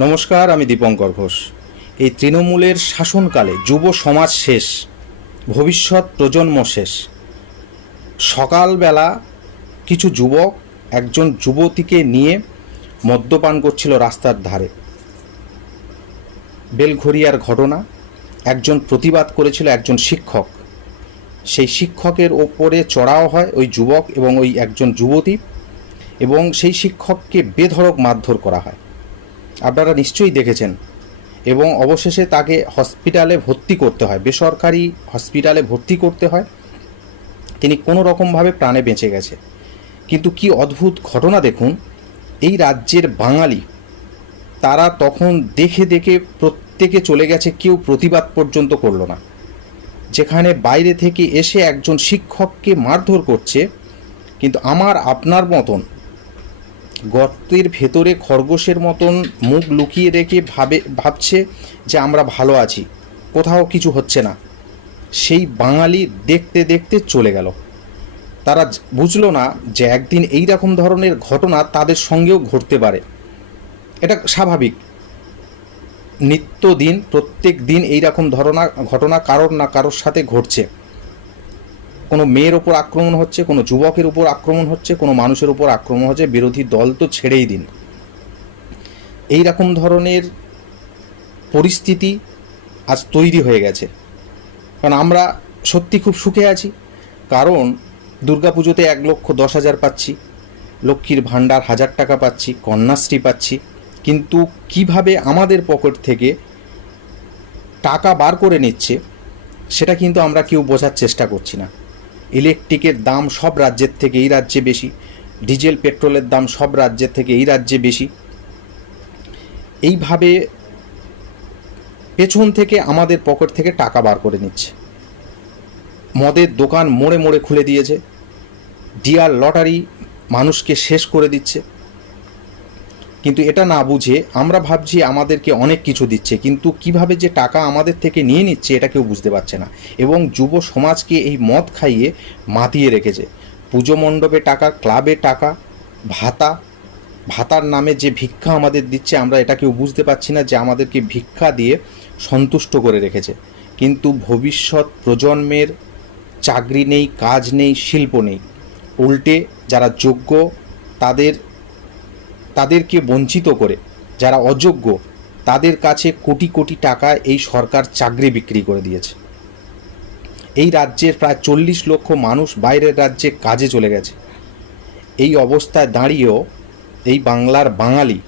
নমস্কার, আমি দীপঙ্কর ঘোষ। এই তৃণমূলের শাসনকালে যুব সমাজ শেষ, ভবিষ্যৎ প্রজন্ম শেষ। সকালবেলা কিছু যুবক একজন যুবতীকে নিয়ে মদ্যপান করছিল রাস্তার ধারে। বেলঘরিয়ার ঘটনা, একজন প্রতিবাদ করেছিল একজন শিক্ষক। সেই শিক্ষকের ওপরে চড়াও হয় ওই যুবক এবং ওই একজন যুবতী এবং সেই শিক্ষককে বেধড়ক মারধর করা হয়। আপনারা নিশ্চয়ই দেখেছেন। এবং অবশেষে তাকে হসপিটালে ভর্তি করতে হয়। বেসরকারি হসপিটালে ভর্তি করতে হয়। তিনি কোনো রকমভাবে প্রাণে বেঁচে গেছে। কিন্তু কি অদ্ভুত ঘটনা দেখুন, এই রাজ্যের বাঙালি, তারা তখন দেখে দেখে প্রত্যেকে চলে গেছে, কেউ প্রতিবাদ পর্যন্ত করল না। যেখানে বাইরে থেকে এসে একজন শিক্ষককে মারধর করছে, কিন্তু আমার, আপনার মতন গর্তের ভেতরে খরগোশের মতন মুখ লুকিয়ে রেখে ভাবে, ভাবছে যে আমরা ভালো আছি, কোথাও কিছু হচ্ছে না। সেই বাঙালি দেখতে দেখতে চলে গেল। তারা বুঝলো না যে একদিন এই রকম ধরনের ঘটনা তাদের সঙ্গেও ঘটতে পারে। এটা স্বাভাবিক। নিত্যদিন, প্রত্যেক দিন এই রকম ধরনা, ঘটনা কারোর না কারোর সাথে ঘটছে। কোনো মেয়ের ওপর আক্রমণ হচ্ছে, কোনো যুবকের উপর আক্রমণ হচ্ছে, কোনো মানুষের উপর আক্রমণ হচ্ছে, বিরোধী দল তো ছেড়েই দিন। এই রকম ধরনের পরিস্থিতি আজ তৈরি হয়ে গেছে। কারণ আমরা সত্যি খুব সুখে আছি। কারণ দুর্গাপুজোতে এক লক্ষ দশ হাজার পাচ্ছি, লক্ষ্মীর ভাণ্ডার হাজার টাকা পাচ্ছি, কন্যাশ্রী পাচ্ছি। কিন্তু কীভাবে আমাদের পকেট থেকে টাকা বার করে নিচ্ছে, সেটা কিন্তু আমরা কেউ বোঝার চেষ্টা করছি না। ইলেকট্রিকের দাম সব রাজ্যের থেকে এই রাজ্যে বেশি, ডিজেল, পেট্রোলের দাম সব রাজ্যের থেকে এই রাজ্যে বেশি। এইভাবে পেছন থেকে আমাদের পকেট থেকে টাকা বার করে নিচ্ছে। মদের দোকান মোড়ে মোড়ে খুলে দিয়েছে। ডিয়ার লটারি মানুষকে শেষ করে দিচ্ছে। কিন্তু এটা না বুঝে আমরা ভাবছি আমাদেরকে অনেক কিছু দিচ্ছে, কিন্তু কীভাবে যে টাকা আমাদের থেকে নিয়ে নিচ্ছে এটা কেউ বুঝতে পারছে না। এবং যুব সমাজকে এই মদ খাইয়ে মাতিয়ে রেখেছে। পুজো মণ্ডপে টাকা, ক্লাবে টাকা, ভাতা, ভাতার নামে যে ভিক্ষা আমাদের দিচ্ছে আমরা এটা কেউ বুঝতে পারছি না যে আমাদেরকে ভিক্ষা দিয়ে সন্তুষ্ট করে রেখেছে। কিন্তু ভবিষ্যৎ প্রজন্মের চাকরি নেই, কাজ নেই, শিল্প নেই। উল্টে যারা যোগ্য তাদের তাদেরকে বঞ্চিত করে, যারা অযোগ্য, তাদের কাছে কোটি কোটি টাকা এই সরকার চাকরি বিক্রি করে দিয়েছে। এই রাজ্যের প্রায় চল্লিশ লক্ষ মানুষ বাইরের রাজ্যে কাজে চলে গেছে। এই অবস্থায় দাঁড়িয়েও এই বাংলার বাঙালি